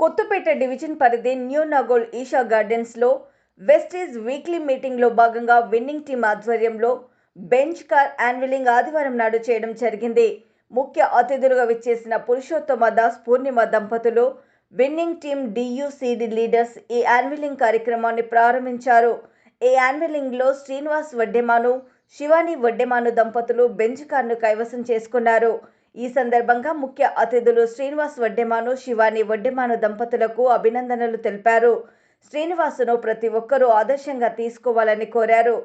Kothapeta division పరిధి new Nagole Isha gardens లో Vestige weekly meeting లో భాగంగా విన్నింగ్ టీమ్ ఆధ్వర్యంలో బెంచ్ కార్ యాన్విలింగ్ ఆదివారం నాడు చేయడం జరిగింది. ముఖ్య అతిథులుగా విచ్చేసిన పురుషోత్తమ దాస్ పూర్ణిమ దంపతులు, విన్నింగ్ టీమ్ డియుసిడి లీడర్స్ ఈ యాన్విలింగ్ కార్యక్రమాన్ని ప్రారంభించారు. ఈ యాన్విలింగ్ లో శ్రీనివాస్ వడ్డెమాను, శివాని వడ్డెమాను దంపతులు బెంచ్ కార్ను కైవసం చేసుకున్నారు. ఈ సందర్భంగా ముఖ్య అతిథులు శ్రీనివాస్ వడ్డెమాను, శివాని వడ్డెమాను దంపతులకు అభినందనలు తెలిపారు. శ్రీనివాసును ప్రతి ఒక్కరూ ఆదర్శంగా తీసుకోవాలని కోరారు.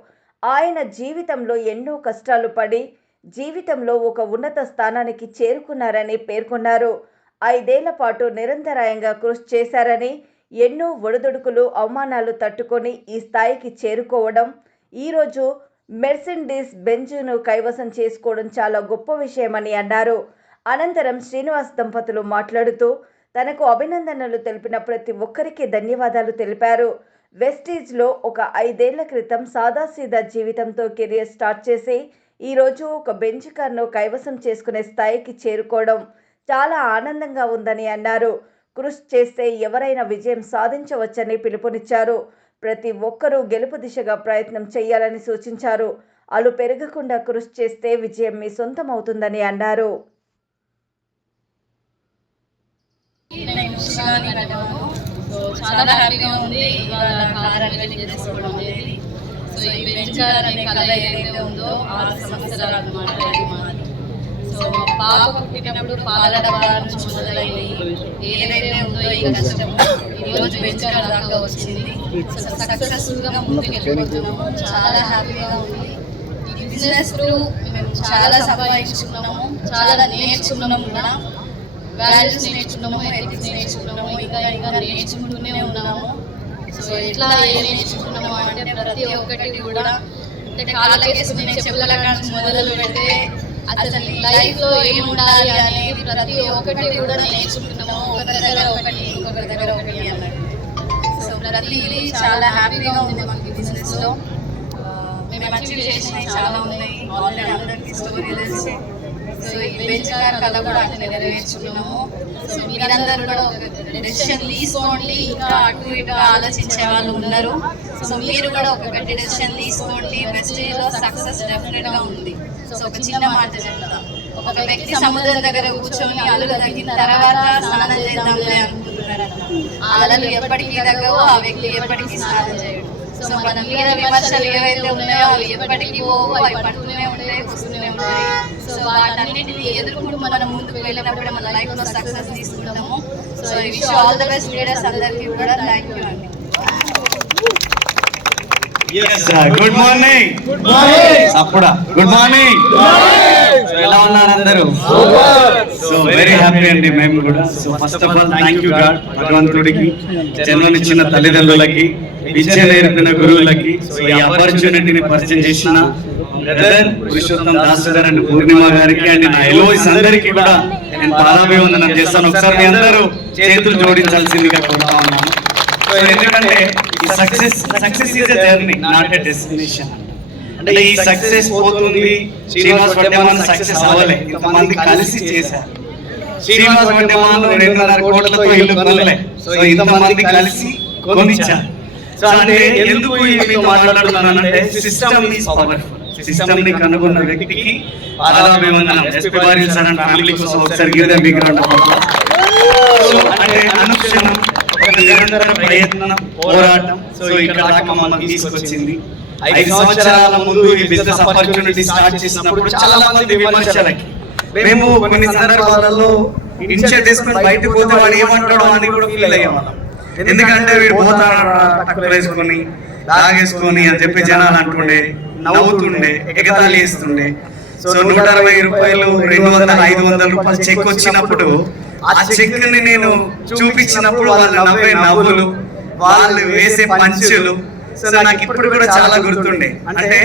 ఆయన జీవితంలో ఎన్నో కష్టాలు పడి జీవితంలో ఒక ఉన్నత స్థానానికి చేరుకున్నారని పేర్కొన్నారు. 5 ఏళ్ల పాటు నిరంతరాయంగా కృషి చేశారని, ఎన్నో ఒడిదుడుకులు, అవమానాలు తట్టుకొని ఈ స్థాయికి చేరుకోవడం, ఈరోజు మెర్సిడీస్ బెంజ్ను కైవసం చేసుకోవడం చాలా గొప్ప విషయమని అన్నారు. అనంతరం శ్రీనివాస్ దంపతులు మాట్లాడుతూ తనకు అభినందనలు తెలిపిన ప్రతి ఒక్కరికి ధన్యవాదాలు తెలిపారు. వెస్టీజ్లో ఒక 5 ఏళ్ల క్రితం సాదాసీదా జీవితంతో కెరీర్ స్టార్ట్ చేసి ఈరోజు ఒక బెంచ్ కార్ను కైవసం చేసుకునే స్థాయికి చేరుకోవడం చాలా ఆనందంగా ఉందని అన్నారు. కృషి చేస్తే ఎవరైనా విజయం సాధించవచ్చని పిలుపునిచ్చారు. ప్రతి ఒక్కరూ గెలుపు దిశగా ప్రయత్నం చేయాలని సూచించారు. అలు పెరగకుండా కృషి చేస్తే విజయం మీ సొంతం అవుతుందని అన్నారు. చాలా హ్యాపీగా ఉంది ఇవాళ కార్ యాన్విలింగ్ చేసుకోవడం అనేది. సో ఈ బెంచ్ కార్ అనే కళ ఏదైతే ఉందో 6 సంవత్సరాలు అన్నమాట ఇది మాది. సో మా పాప పుట్టినప్పుడు పాల డబ్బా నుంచి మొదలైంది ఏదైతే ఉందో ఈ కష్టం ఈరోజు బెంచ్ కార్ దాకా వచ్చింది. సో సక్సెస్ఫుల్గా ముందుకు వెళ్ళిపోతున్నాము. చాలా హ్యాపీగా ఉంది. ఈ బిజినెస్ త్రూ మేము చాలా సంపాదించుకున్నాము, చాలా నేర్చుకున్నాము కూడా. వాల్యూస్ నేర్చుకున్నాము, ఎథిక్స్ నేర్చుకున్నాము, ఇంకా నేర్చుకుంటూనే ఉన్నాము. సో ఎట్లా ఏం నేర్చుకున్నాము అంటే ప్రతి ఒక్కటి కూడా అంటే కాళ్ళకేసుకునే చెప్పుల కానుంచి మొదలు పెడితే అసలు లైఫ్లో ఏముండాలి అనేది ప్రతి ఒక్కటి కూడా నేర్చుకుంటున్నాము. ఒకరి దగ్గర ఒకటి, ఇంకొకరి దగ్గర ఒకటి అన్నట్టు. సో ప్రతిదీ చాలా హ్యాపీగా ఉంది మనకి బిజినెస్లో. మేము అచీవ్ చేసినవి చాలా ఉన్నాయి. ఆల్రెడీ అందరికీ స్టోరీ తెలిసి. సో ఈ బెంచ్ కార్ కథ కూడా అంటే నెరవేర్చుకున్నాము. సో మీరందరూ కూడా ఒక డెసిషన్ తీసుకోండి. ఇంకా అటు ఇటు ఆలోచించే వాళ్ళు ఉన్నారు. సో మీరు కూడా ఒక గట్టి డెసిషన్ తీసుకోండి. వెస్టీజ్లో సక్సెస్ డెఫినెట్గా ఉంది. సో ఒక చిన్న మాట చెప్తా, ఒక వ్యక్తి సముద్రం దగ్గర కూర్చొని అలలు తగ్గిన తర్వాత స్నానం చేద్దాంలే అనుకుంటున్నారన్న. ఆ అలలు ఎప్పటికీ తగ్గవు, ఆ వ్యక్తి ఎప్పటికీ స్నానం చేయడు. సో మన మీద విమర్శలు ఏవైతే ఉన్నాయో అవి ఎప్పటికీ పోవు, అవి పడుతూనే ఉంటాయి, వస్తూనే ఉంటాయి. సో వాటన్నిటిని ఎదుర్కొంటూ మనం ముందుకు వెళ్ళినప్పుడు మన లైఫ్లో సక్సెస్ తీసుకుంటాము. సో ఈ wish all the best leaders అందరికీ కూడా. థ్యాంక్ యూ అండి. Good morning. అప్పుడా గుడ్ మార్నింగ్. ఎలా ఉన్నారు అందరూ? సో వెరీ హ్యాపీ అండి మేము కూడా. So first of all thank you God, భగవంతుడికి, జన్మనిచ్చిన తల్లిదండ్రులకి, విద్య నేర్పిన గురువులకి, సో ఈ ఆపర్చునిటీని పరిచయం చేసిన బ్రదర్ పురుషోత్తమ దాస్ గారు అండ్ పూర్ణిమ గారికి అండ్ నా ఎలోయిస్ అందరికీ కూడా నేను పాదాభివందనం చేస్తాను. ఒకసారి మీ అందరూ చేతులు జోడించాల్సిందిగా కోరుతా ఉన్నాను. సో ఎందుకంటే ఈ success is a journey, not a destination. అంటే ఈ సక్సెస్ పోతుంది. శ్రీనివాస్ వడ్డెమాను సక్సెస్ అవ్వలే, ఇంతమంది కలిసి చేశారు. శ్రీనివాస్ వడ్డెమాను 2.5 కోట్లతో ఇల్లు కొనలే, సో ఇంతమంది కలిసి కొనిచ్చారు. సో అంటే ఎందుకు మీతో మాట్లాడుతున్నానంటే సిస్టమ్ ఈజ్ పవర్ఫుల్. సిస్టమ్ ని కనుగొన్న వ్యక్తికి పాదాభివందనం. ఎస్పీ వారియర్స్ అండ్ ఫ్యామిలీ కోసం ఒకసారి give them big round of applause. So అంటే అనుక్షణం ఒక నిరంతర ప్రయత్నం, పోరాటం. సో ఇక్కడ దాకా మమ్మల్ని తీసుకొచ్చింది. 5 సంవత్సరాల ముందు ఈ బిజినెస్ ఆపర్చునిటీ స్టార్ట్ చేసినప్పుడు చాలా మంది విమర్శలకి మేము కొన్ని సందర్భాలలో ఇనిషియేట్ తీసుకుని బయటకు పోతే వాడు ఏమంటాడో అని కూడా ఫీల్ అయ్యేవాళ్ళం. ఎందుకంటే వీడు పోతాడు టక్కులు వేసుకొని తాగేసుకొని అని చెప్పి జనాలు అంటుండే, నవ్వుతుండే, ఎగతాళి వేస్తుండే. సో 160 రూపాయలు, 200, 500 రూపాయలు చెక్ వచ్చినప్పుడు ఆ చెక్ ని నేను చూపించినప్పుడు వాళ్ళు నవ్వే నవ్వులు, వాళ్ళు వేసే పంచులు, సో నాకు ఇప్పుడు కూడా చాలా గుర్తుండే. అంటే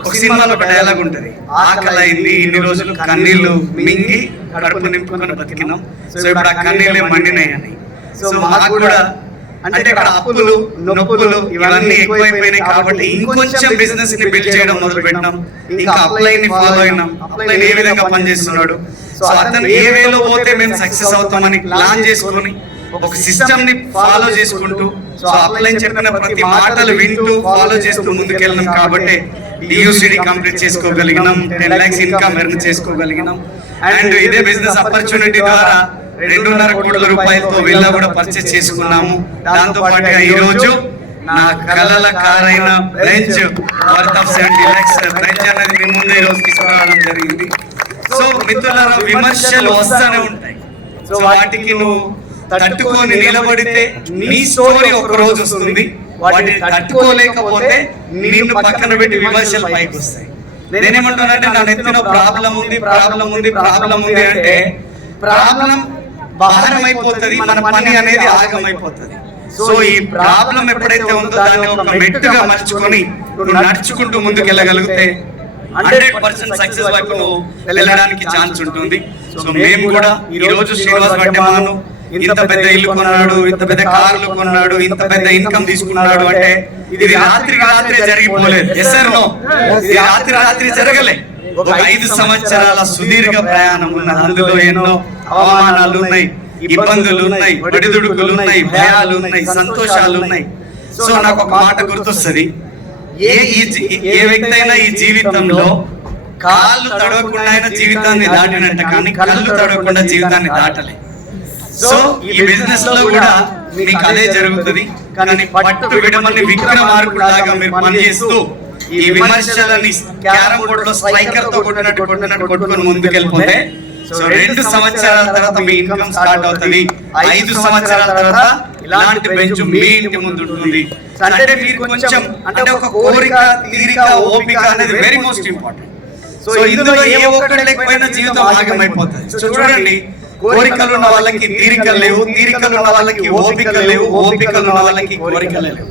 ఒక సినిమాలో ఒక డైలాగ్ ఉంటుంది, ఆకలి అయింది ఇన్ని రోజులు కన్నీళ్లు మింగి కడుపు నింపుకొని బతికినాం, సో ఇప్పుడు ఆ కన్నీళ్ళే మండినాయి అని. సో మాకు కూడా అంటే ఇక్కడ అప్పులు, నొప్పులు ఇవన్నీ ఎక్కువైపోయినాయి కాబట్టి ఇంకొంచెం బిజినెస్ ని బిల్డ్ చేయడం మొదలు పెట్టినాం. ఇంకా అప్లైన్ ని ఫాలో అయినాం. అప్లైన్ ఏ విధంగా పనిచేస్తున్నాడు, సో అతను ఏ వేలో పోతే మేము సక్సెస్ అవుతామని ప్లాన్ చేసుకొని ఒక సిస్టమ్ ని ఫాలో చేసుకుంటూ సో అప్లైన్ చెప్పిన ప్రతి మాటలు వింటూ ఫాలో చేస్తూ ముందుకెళ్ళినాం కాబట్టి DUCD కంప్లీట్ చేసుకోగలిగినాం, 10 lakhs ఇన్కమ్ ఎర్న్ చేసుకోగలిగినాం. అండ్ ఇదే బిజినెస్ ఆపర్చునిటీ ద్వారా 2.5 కోట్ల రూపాయలతో విల్లా కూడా పర్చేస్ చేసుకున్నాము. దాంతో పాటుగా ఈ రోజు నా కలల కారైన Benz worth of 70 lakhs Benz అనేది మీ ముందు ఈ రోజు తీసుకురావడం జరిగింది. సో మిత్రులారా, విమర్శలు వస్తూనే ఉంటాయి. సో వాటికి నువ్వు తట్టుకొని నిలబడితే నీ స్టోరీ ఒక రోజు వస్తుంది. వాటిని తట్టుకోలేకపోతే నిన్ను పక్కన పెట్టి విమర్శలు పైకి వస్తాయి. నేనేమంటానంటే నా నెత్తిన ప్రాబ్లం ఉంది అంటే ప్రాబ్లం భారం అయిపోతుంది, మన పని అనేది ఆగమైపోతుంది. సో ఈ ప్రాబ్లం ఎప్పుడైతే ఉందో దాన్ని ఒక మెట్టుగా మలుచుకొని నువ్వు నడుచుకుంటూ ముందుకు వెళ్ళగలిగితే 100% సక్సెస్ వైపు నువ్వు వెళ్ళడానికి ఛాన్స్ ఉంటుంది. సో మేము కూడా ఈ రోజు శ్రీనివాస్ వడ్డెమాను ఇంత పెద్ద ఇల్లు కొన్నాడు, ఇంత పెద్ద కార్లు కొన్నాడు, ఇంత పెద్ద ఇన్కమ్ తీసుకున్నాడు అంటే ఇది రాత్రి జరిగిపోలేదు. Yes are no? ఇది రాత్రి జరగలే. ఒక 5 సంవత్సరాల సుదీర్ఘ ప్రయాణం ఉన్నది. అందులో ఎన్నో అవమానాలు ఉన్నాయి, ఇబ్బందులు ఉన్నాయి, ఒడిదుడుకులు ఉన్నాయి, భయాలు ఉన్నాయి, సంతోషాలు ఉన్నాయి. సో నాకు ఒక మాట గుర్తొస్తుంది, ఏ వ్యక్తి అయినా ఈ జీవితంలో కాళ్ళు తడవకుండా అయినా జీవితాన్ని దాటినంట, కానీ కళ్ళు తడవకుండా జీవితాన్ని దాటలే. సో ఈ బిజినెస్ లో కూడా మీకు అదే జరుగుతుంది. కానీ పట్టు విడమని విక్రమార్కుడిలాగా మీరు పనిచేస్తూ ఈ విమర్శలని క్యారమ్ బోర్డ్ లో స్ట్రైకర్ తో కొట్టుకొని ముందుకెళ్ళిపోతే సో 2 సంవత్సరాల తర్వాత మీ ఇన్కమ్ స్టార్ట్ అవుతుంది. 5 సంవత్సరాల తర్వాత ఇలాంటి బెంచ్ మీ ఇంటి ముందు ఉంటుంది. అంటే మీరు కొంచెం అంటే ఒక కోరిక, తీరిక, ఓపిక అనేది వెరీ మోస్ట్ ఇంపార్టెంట్. సో ఇందులో ఏ ఒక్కటి లేకపోయినా జీవితం ఆగమైపోతుంది. సో చూడండి, కోరికలు ఉన్న వాళ్ళకి తీరికలు లేవు, తీరికలు ఉన్న వాళ్ళకి ఓపికలు లేవు, ఓపికలు ఉన్న వాళ్ళకి కోరికలు లేవు.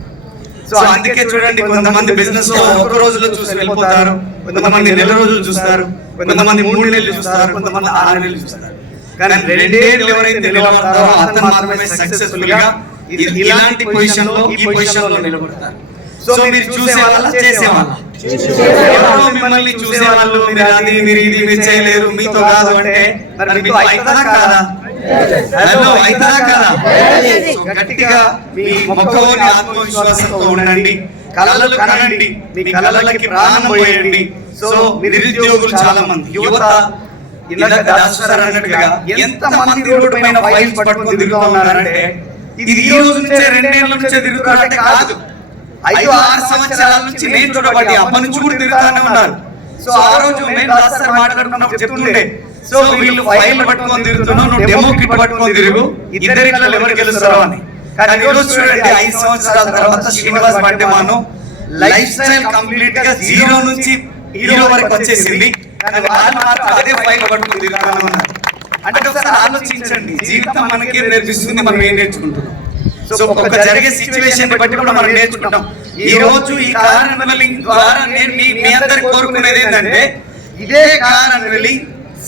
సో అందుకే చూడండి, కొంతమంది బిజినెస్ లో ఒక రోజులో చూసి వెళ్ళిపోతారు, కొంతమంది నెల రోజులు చూస్తారు, కొంతమంది 3 నెలలు చూస్తారు, కొంతమంది 6 నెలలు చూస్తారు. కానీ 2 నెలలు ఎవరైతే నిలబడతారో అతను మాత్రమే సక్సెస్ఫుల్ గా ఇలాంటి పొజిషన్ లో ఈ పొజిషన్ లో నిలబడతారు. సో మీరు చూసే వాళ్ళ చేసే వాళ్ళ మిమ్మల్ని చూసే వాళ్ళు మీరు అది మీరు ఇది మీరు చేయలేరు, మీతో కాదు అంటే మరి మీతో అవుతుందా కాదా? హలో, అవుతుందా కాదా? గట్టిగా మీ మొక్కలోని ఆత్మవిశ్వాసంతో ఉండండి, కళలు కనండి, మీ కళలకి ప్రాణం పోయండి. సో నిరుద్యోగులు చాలా మంది, యువత ఇందాక దాసర్ అన్నట్టుగా ఎంత మంది రోడ్డు పైన ఫైల్స్ పట్టుకొని తిరుగుతూ ఉన్నారంటే ఇది ఈ రోజు నుంచే 2 ఏళ్ల నుంచే తిరుగుతున్నారంటే కాదు, 5-6 సంవత్సరాల నుంచి నేను చూడబట్టి అప్పటి నుంచి కూడా తిరుగుతానే ఉన్నారు. సో ఆ రోజు మేము దాసర్ మాట్లాడుకున్నప్పుడు చెప్తుండే, సో వీళ్ళు ఫైల్ పట్టుకొని తిరుగుతున్నావు, నువ్వు డెమో కిట్ పట్టుకొని తిరుగు, ఇద్దరిలో ఎవరు గెలుస్తారో అని. కానీ ఈ రోజు చూడండి, 5 సంవత్సరాల తర్వాత Srinivas Vaddemanu life style complete గా 0 నుంచి హీరో వరకు వచ్చేసింది. కానీ వాళ్ళు మాత్రం అదే ఫైల్ పట్టుకొని తిరుగుతానే ఉన్నారు. అంటే ఒకసారి ఆలోచించండి, జీవితం మనకి నేర్పిస్తుంది, మనం ఏం నేర్చుకుంటున్నాం. సో ఒక జరిగే సిచ్యువేషన్ బట్టి కూడా మనం నేర్చుకుంటాం. ఈ రోజు ఈ కారణం ద్వారా నేను మీ అందరికి కోరుకునేది ఏంటంటే ఇదే కారణం వెళ్ళి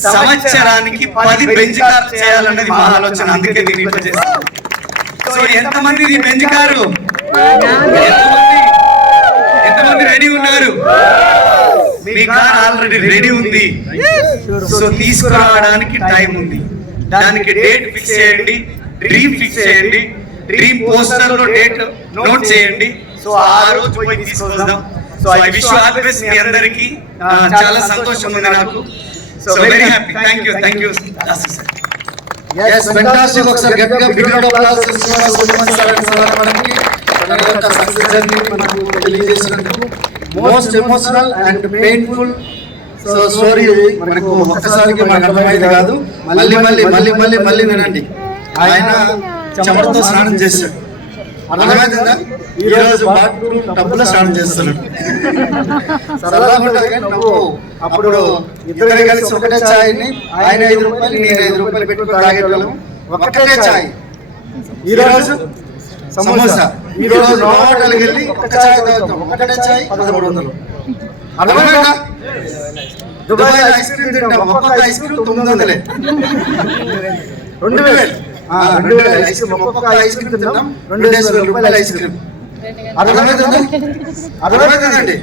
సంవత్సరానికి 10 బెంచ్ కార్లు చేయాలన్నది మా ఆలోచన. అందుకే దీన్ని ఇట్లా చేస్తాను. సో ఎంతమంది ఈ బెంచ్ కారు, ఎంతమంది రెడీ ఉన్నారు? మీ కార్ ఆల్రెడీ రెడీ ఉంది. సో తీసుకురావడానికి టైం ఉంది. దానికి డేట్ ఫిక్స్ చేయండి, డ్రీమ్ ఫిక్స్ చేయండి, డ్రీమ్ పోస్టర్ లో డేట్ నోట్ చేయండి. సో ఆ రోజు పోయి తీసుకొద్దాం. So I wish you all the best మీ అందరికి. చాలా సంతోషం ఉంది నాకు. So very happy. Thank you Dasar sir. yes fantastic. ఒకసారి గట్టిగా big round of applause Srinivas Vaddeman sir మనకి మన యొక్క సక్సెస్ జర్నీ మనకు తెలియజేసినందుకు most emotional and painful story మనకు ఒక్కసారికి మనకు అర్థమైంది కాదు. మళ్ళీ వినండి. ఆయన చెమటతో స్నానం చేశాడు, అర్థమైందా? ఈ రోజు డబ్బులో స్నానం చేస్తున్నాడు. సరదాగా ఉంటుంది కానీ నువ్వు అప్పుడు ఇద్దరు కలిసి ఒకటే ఛాయ్ని ఆయన 5 రూపాయలు నేను 5 రూపాయలు పెట్టుకుని తాగేవాళ్ళం. ఒకటే ఛాయ్. ఈ రోజు సమోసా. ఈ రోజు హోటల్కి వెళ్ళి ఒక ఛాయ్ తాగుతాం, ఒకటే ఛాయ్ 1300. అర్థమైందా? దుబాయ్ ఐస్ క్రీమ్ తింటాం, ఒక్కొక్క ఐస్ క్రీమ్ 900. 2000 ఐస్ క్రీమ్, ఒక్కొక్క ఐస్ క్రీమ్ తింటాం 2000 రూపాయల ఐస్ క్రీమ్. అర్థమవుతుందండి?